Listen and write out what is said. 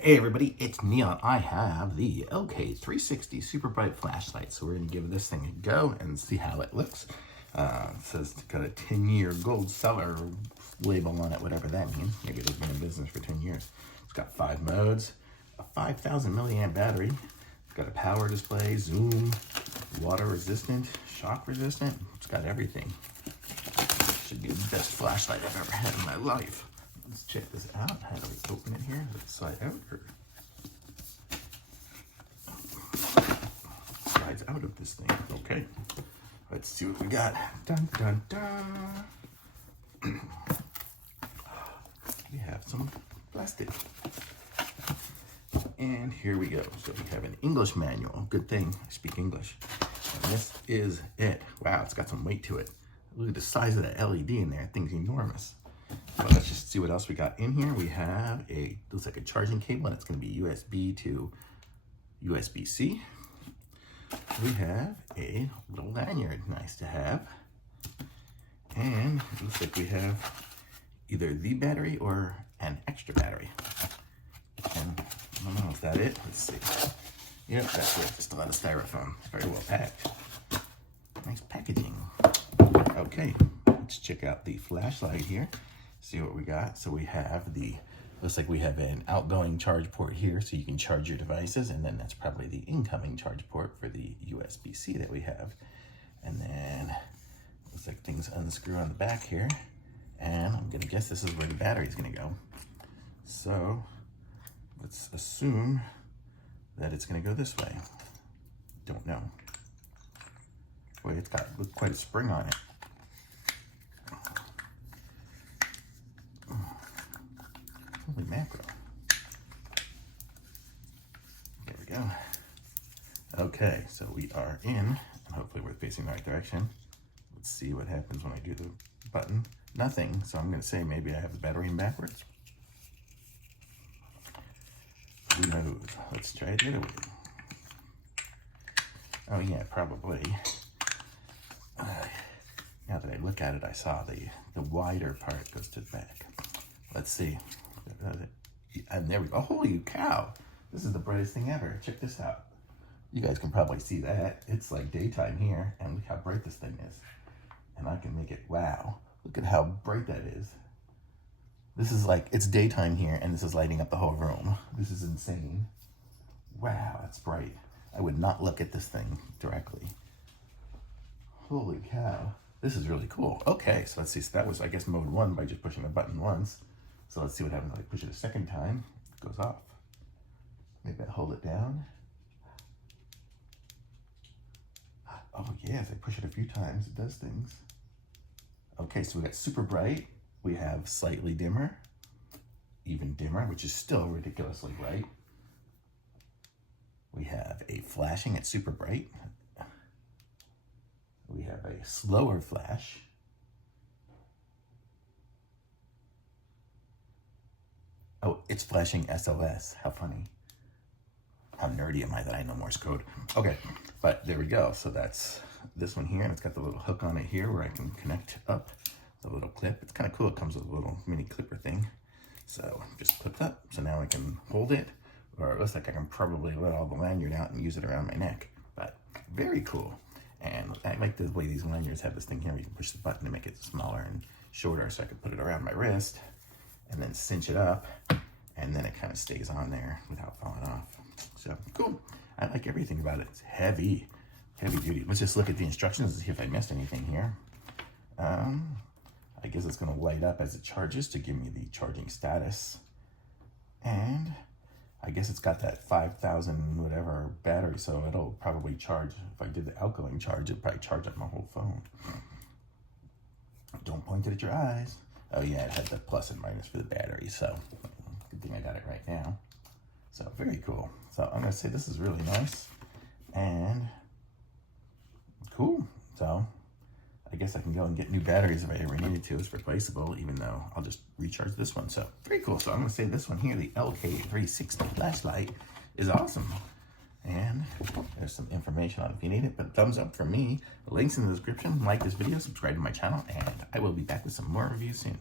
Hey everybody, it's Neon. I have the LK360 super bright flashlight. So we're going to give this thing a go and see how it looks. It says it's got a 10-year gold seller label on it, whatever that means. Maybe they've been in business for 10 years. It's got 5 modes, a 5,000 milliamp battery. It's got a power display, zoom, water resistant, shock resistant. It's got everything. Should be the best flashlight I've ever had in my life. Let's check this out. How do we open it here? Does it slide out or slides out of this thing? Okay. Let's see what we got. Dun dun dun. We have some plastic. And here we go. So we have an English manual. Good thing I speak English. And this is it. Wow, it's got some weight to it. Look at the size of that LED in there. That thing's enormous. So let's just see what else we got in here. We have looks like a charging cable, and it's going to be USB to USB-C. We have a little lanyard, nice to have. And it looks like we have either the battery or an extra battery. And I don't know, is that it? Let's see. Yep, that's it. Just a lot of styrofoam. It's very well packed. Nice packaging. Okay, let's check out the flashlight here. See what we got. So we have looks like we have an outgoing charge port here so you can charge your devices, and then that's probably the incoming charge port for the USB-C that we have. And then looks like things unscrew on the back here, and I'm gonna guess this is where the battery is gonna go. So let's assume that it's gonna go this way. Don't know. Boy, it's got quite a spring on it. Holy mackerel. There we go. Okay, so we are in, and hopefully we're facing the right direction. Let's see what happens when I do the button. Nothing, so I'm going to say maybe I have the battery in backwards. Who knows? Let's try it the other way. Oh yeah, probably. Now that I look at it, I saw the wider part goes to the back. Let's see. And there we go. Holy cow. This is the brightest thing ever. Check this out. You guys can probably see that. It's like daytime here, and look how bright this thing is. And I can make it, wow. Look at how bright that is. This is like, it's daytime here, and this is lighting up the whole room. This is insane. Wow, that's bright. I would not look at this thing directly. Holy cow. This is really cool. Okay, so let's see. So that was, I guess, mode 1 by just pushing the button once. So let's see what happens when I push it a second time. It goes off. Maybe I hold it down. Oh yeah, if I push it a few times, it does things. Okay, so we got super bright. We have slightly dimmer, even dimmer, which is still ridiculously bright. We have a flashing at super bright. We have a slower flash. Oh, it's flashing SOS. How funny. How nerdy am I that I know Morse code? Okay, but there we go. So that's this one here, and it's got the little hook on it here where I can connect up the little clip. It's kind of cool. It comes with a little mini clipper thing. So just clipped up. So now I can hold it, or it looks like I can probably let all the lanyard out and use it around my neck. But very cool. And I like the way these lanyards have this thing here where you can push the button to make it smaller and shorter, so I can put it around my wrist and then cinch it up, and then it kind of stays on there without falling off. So cool. I like everything about it. It's heavy duty. Let's just look at the instructions and see if I missed anything here. I guess it's going to light up as it charges to give me the charging status. And I guess it's got that 5,000 whatever battery, so it'll probably charge. If I did the outgoing charge, it'd probably charge up my whole phone. Don't point it at your eyes. Oh yeah, it had the plus and minus for the battery, so good thing I got it right now. So very cool. So I'm gonna say this is really nice and cool. So I guess I can go and get new batteries if I ever needed to. It's replaceable, even though I'll just recharge this one. So very cool. So I'm gonna say this one here, the LK360 flashlight, is awesome. And there's some information on it if you need it, but thumbs up from me. The link's in the description. Like this video, subscribe to my channel, and I will be back with some more reviews soon.